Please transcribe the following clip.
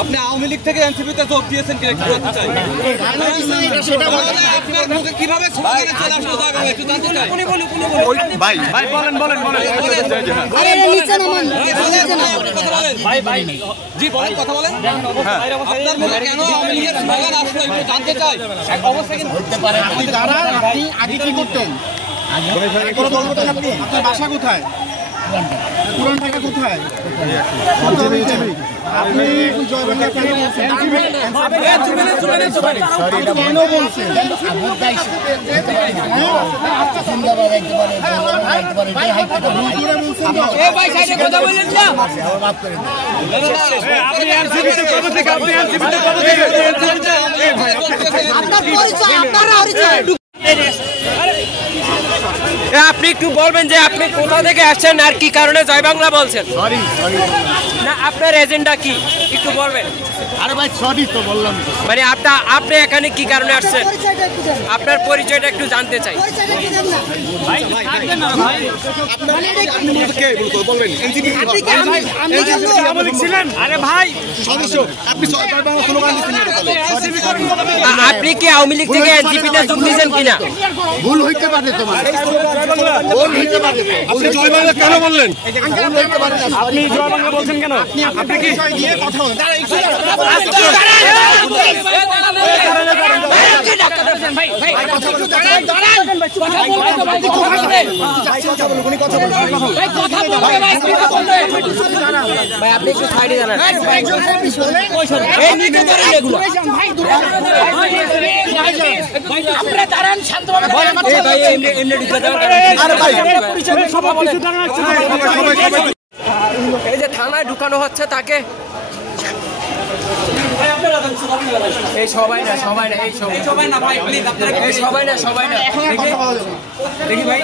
আপনি আওয়ামী লীগ থেকে এনসিপিতে যোগ দিয়েছেন কিভাবে জি বলেন কথা বলেন আপনার মুখে কেন আওয়ামী লীগের স্লোগান আসলো একটু জানতে চাই অবস্থা কিন্তু হতে পারে আপনি আগে কি করতেন আপনার বাসা কোথায় পুরান ঢাকা কোথায় আপনি জয় বাংলা কেন বলছেন কেন বলছেন আপনি একটু বলবেন যে আপনি কোথা থেকে আসছেন আর কি কারণে জয় বাংলা বলছেন না আপনার এজেন্ডা কি একটু বলবেন আরে ভাই সরি তো বললাম মানে আপনি এখানে কি কারণে আসছেন আপনার পরিচয়টা একটু জানতে চাই আরে ভাই আপনি কি আওয়ামী লীগ থেকে এনসিপিতে যোগ দিয়েছেন কিনা ভুল হইতে পারে তোমার ভুল হইতে পারে আপনি জয় বাংলা কেন বললেন ভুল হইতে পারে আপনি জয় বাংলা বলছেন কেন আপনি কি দিয়ে কথা বলেন আপনি একটু সাইডে জানান এই যে থানায় ঢুকানো হচ্ছে তাকে এই সবাই না দেখি ভাই